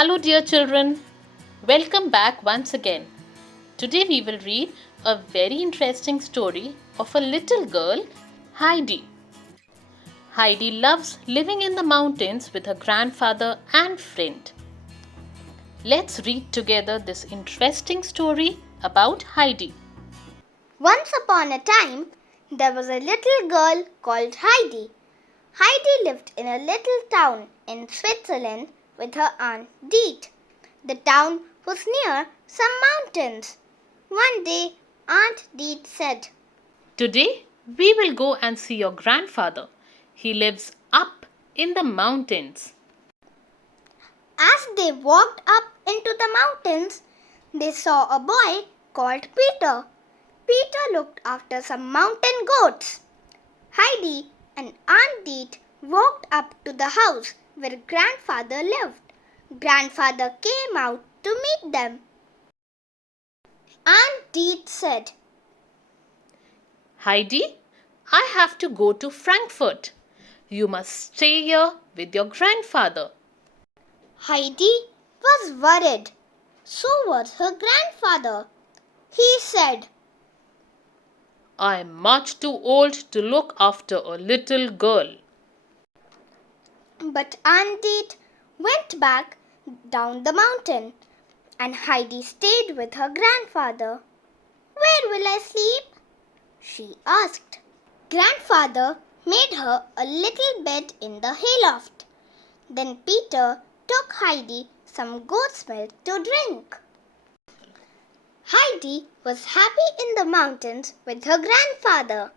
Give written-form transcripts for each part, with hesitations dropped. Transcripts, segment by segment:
Hello, dear children. Welcome back once again. Today we will read a very interesting story of a little girl, Heidi. Heidi loves living in the mountains with her grandfather and friend. Let's read together this interesting story about Heidi. Once upon a time, there was a little girl called Heidi. Heidi lived in a little town in Switzerland with her aunt Dete. The town was near some mountains. One day, Aunt Dete said, Today we will go and see your grandfather. He lives up in the mountains. As they walked up into the mountains, they saw a boy called Peter. Peter looked after some mountain goats. Heidi and Aunt Dete walked up to the house where grandfather lived. Grandfather came out to meet them. Aunt Dete said, Heidi, I have to go to Frankfurt. You must stay here with your grandfather. Heidi was worried. So was her grandfather. He said, I am much too old to look after a little girl. But Aunt Dete went back down the mountain and Heidi stayed with her grandfather. Where will I sleep? She asked. Grandfather made her a little bed in the hayloft. Then Peter took Heidi some goat's milk to drink. Heidi was happy in the mountains with her grandfather.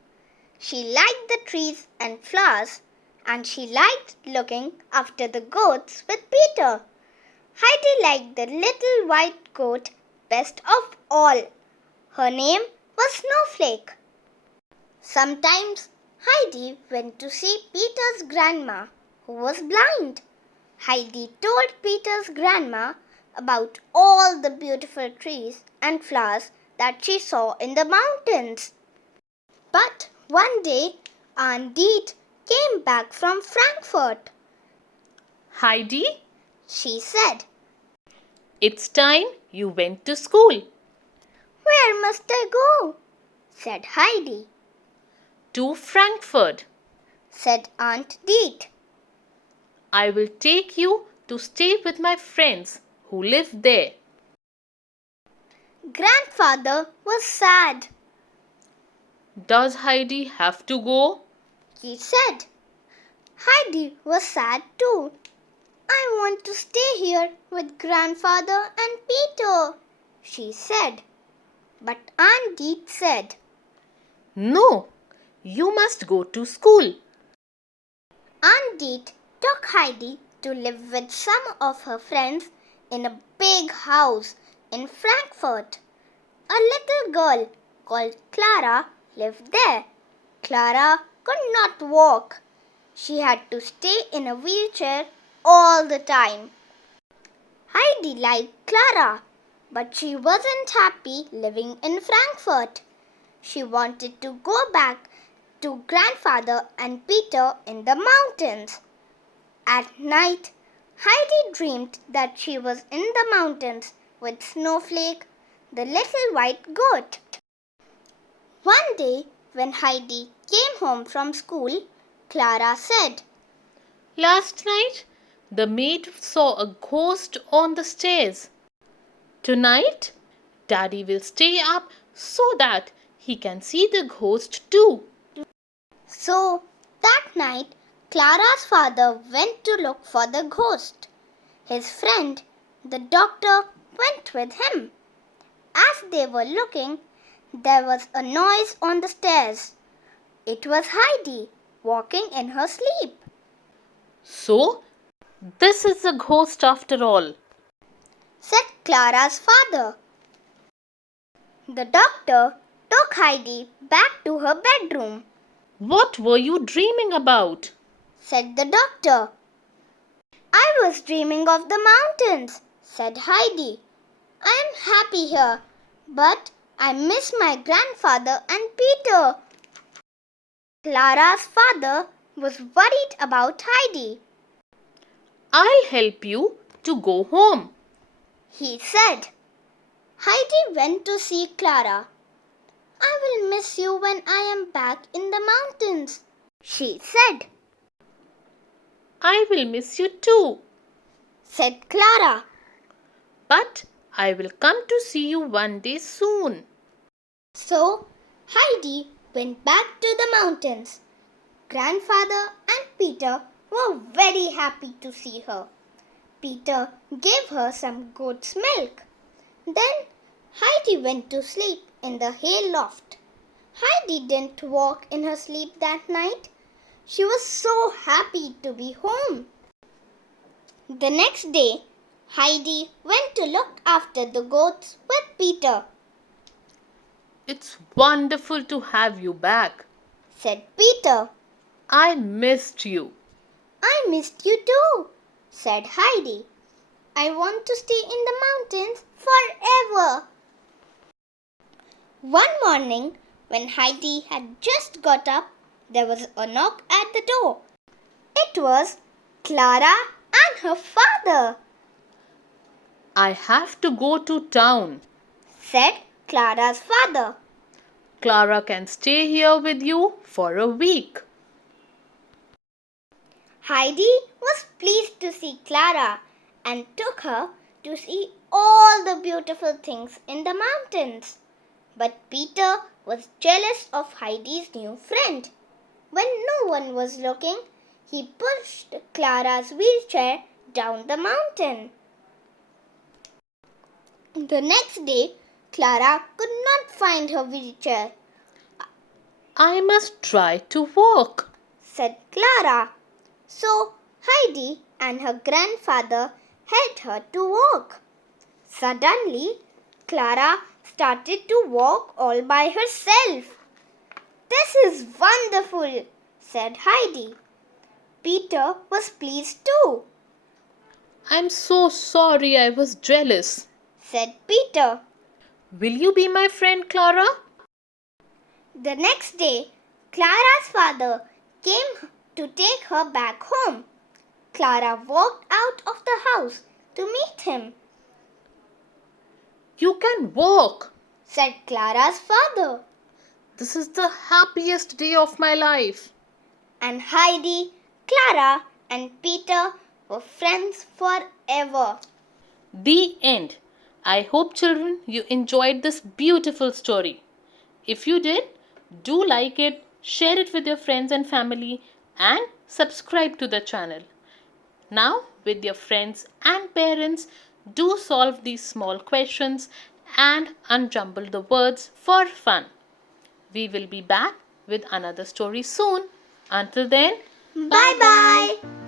She liked the trees and flowers, and she liked looking after the goats with Peter. Heidi liked the little white goat best of all. Her name was Snowflake. Sometimes Heidi went to see Peter's grandma, who was blind. Heidi told Peter's grandma about all the beautiful trees and flowers that she saw in the mountains. But one day, Aunt Dete came back from Frankfurt. Heidi, She said, it's time you went to school. Where must I go? Said Heidi. To Frankfurt. Said Aunt Dete. I will take you to stay with my friends who live there. Grandfather was sad. Does Heidi have to go? He said. Heidi was sad too. I want to stay here with grandfather and Peter, she said. But Aunt Dete said, No, you must go to school. Aunt Dete took Heidi to live with some of her friends in a big house in Frankfurt. A little girl called Clara lived there. Clara could not walk. She had to stay in a wheelchair all the time. Heidi liked Clara, but she wasn't happy living in Frankfurt. She wanted to go back to grandfather and Peter in the mountains. At night, Heidi dreamed that she was in the mountains with Snowflake, the little white goat. One day, when Heidi came home from school, Clara said, Last night, the maid saw a ghost on the stairs. Tonight, Daddy will stay up so that he can see the ghost too. So, that night, Clara's father went to look for the ghost. His friend, the doctor, went with him. As they were looking, there was a noise on the stairs. It was Heidi walking in her sleep. So, this is a ghost after all, said Clara's father. The doctor took Heidi back to her bedroom. What were you dreaming about? Said the doctor. I was dreaming of the mountains, said Heidi. I am happy here, but I miss my grandfather and Peter. Clara's father was worried about Heidi. I'll help you to go home, he said. Heidi went to see Clara. I will miss you when I am back in the mountains, she said. I will miss you too, said Clara. but I will come to see you one day soon. So Heidi went back to the mountains. Grandfather and Peter were very happy to see her. Peter gave her some goat's milk. Then Heidi went to sleep in the hay loft. Heidi didn't walk in her sleep that night. She was so happy to be home. The next day, Heidi went to look after the goats with Peter. It's wonderful to have you back, said Peter. I missed you. I missed you too, said Heidi. I want to stay in the mountains forever. One morning, when Heidi had just got up, there was a knock at the door. It was Clara and her father. I have to go to town, said Clara's father. Clara can stay here with you for a week. Heidi was pleased to see Clara and took her to see all the beautiful things in the mountains. But Peter was jealous of Heidi's new friend. When no one was looking, he pushed Clara's wheelchair down the mountain. The next day, Clara could not find her wheelchair. I must try to walk, said Clara. So Heidi and her grandfather helped her to walk. Suddenly, Clara started to walk all by herself. This is wonderful, said Heidi. Peter was pleased too. I'm so sorry I was jealous, said Peter. Will you be my friend, Clara? The next day, Clara's father came to take her back home. Clara walked out of the house to meet him. You can walk, said Clara's father. This is the happiest day of my life. And Heidi, Clara, and Peter were friends forever. The end. I hope, children, you enjoyed this beautiful story. If you did, do like it, share it with your friends and family, and subscribe to the channel. Now, with your friends and parents, do solve these small questions and unjumble the words for fun. We will be back with another story soon. Until then, Bye bye.